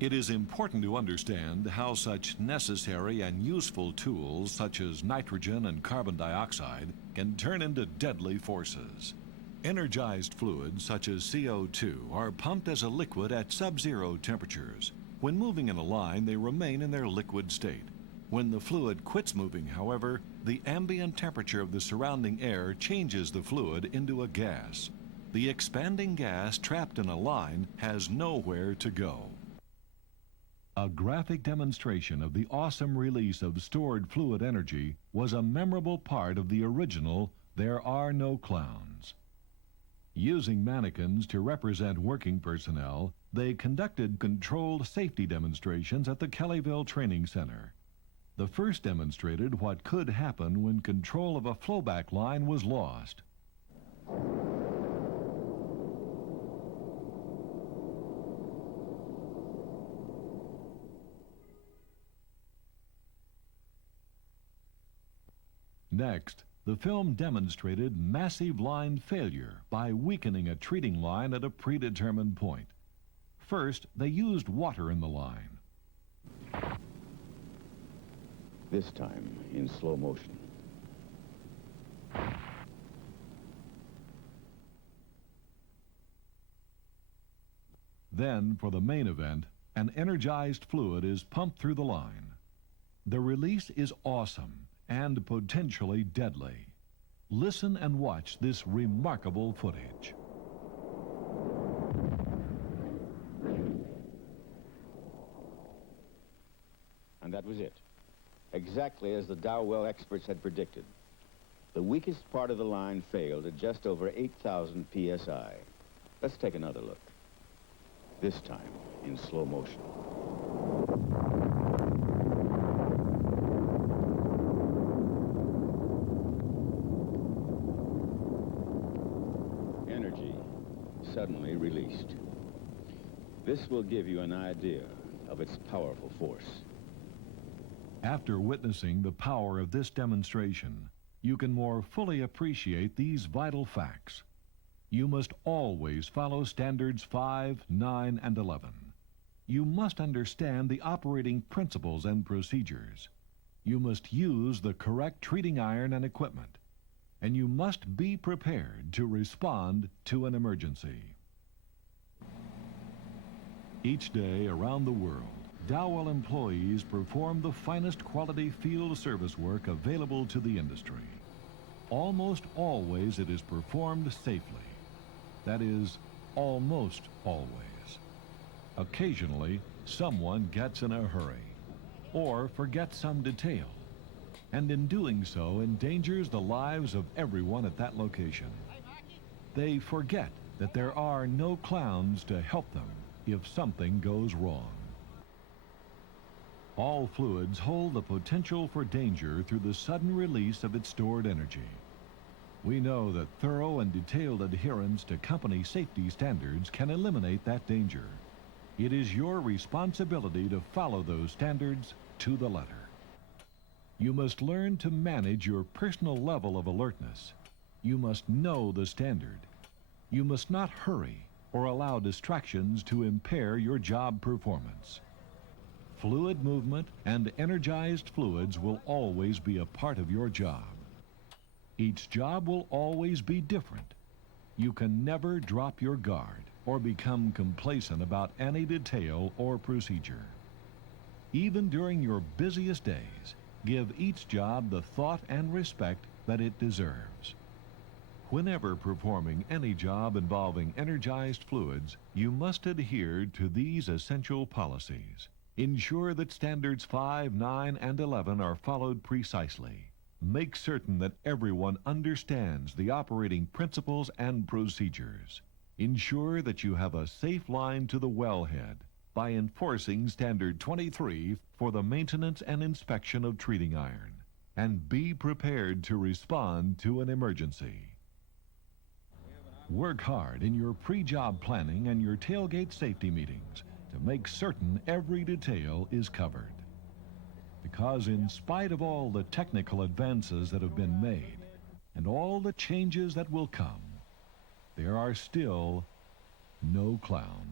It is important to understand how such necessary and useful tools such as nitrogen and carbon dioxide can turn into deadly forces. Energized fluids such as CO2 are pumped as a liquid at sub-zero temperatures. When moving in a line, they remain in their liquid state. When the fluid quits moving, however, the ambient temperature of the surrounding air changes the fluid into a gas. The expanding gas trapped in a line has nowhere to go. A graphic demonstration of the awesome release of stored fluid energy was a memorable part of the original There Are No Clowns. Using mannequins to represent working personnel, they conducted controlled safety demonstrations at the Kellyville Training Center. The first demonstrated what could happen when control of a flowback line was lost. Next, the film demonstrated massive line failure by weakening a treating line at a predetermined point. First, they used water in the line. This time in slow motion. Then, for the main event, an energized fluid is pumped through the line. The release is awesome and potentially deadly. Listen and watch this remarkable footage. And that was it. Exactly as the Dow well experts had predicted. The weakest part of the line failed at just over 8,000 psi. Let's take another look. This time in slow motion. Energy suddenly released. This will give you an idea of its powerful force. After witnessing the power of this demonstration, you can more fully appreciate these vital facts. You must always follow standards 5, 9, and 11. You must understand the operating principles and procedures. You must use the correct treating iron and equipment. And you must be prepared to respond to an emergency. Each day around the world, Dowell employees perform the finest quality field service work available to the industry. Almost always it is performed safely. That is, almost always. Occasionally, someone gets in a hurry or forgets some detail, and in doing so endangers the lives of everyone at that location. They forget that there are no clowns to help them if something goes wrong. All fluids hold the potential for danger through the sudden release of its stored energy. We know that thorough and detailed adherence to company safety standards can eliminate that danger. It is your responsibility to follow those standards to the letter. You must learn to manage your personal level of alertness. You must know the standard. You must not hurry or allow distractions to impair your job performance. Fluid movement and energized fluids will always be a part of your job. Each job will always be different. You can never drop your guard or become complacent about any detail or procedure. Even during your busiest days, give each job the thought and respect that it deserves. Whenever performing any job involving energized fluids, you must adhere to these essential policies. Ensure that standards 5, 9, and 11 are followed precisely. Make certain that everyone understands the operating principles and procedures. Ensure that you have a safe line to the wellhead by enforcing Standard 23 for the maintenance and inspection of treating iron. And be prepared to respond to an emergency. Work hard in your pre-job planning and your tailgate safety meetings to make certain every detail is covered. Because in spite of all the technical advances that have been made and all the changes that will come, there are still no clowns.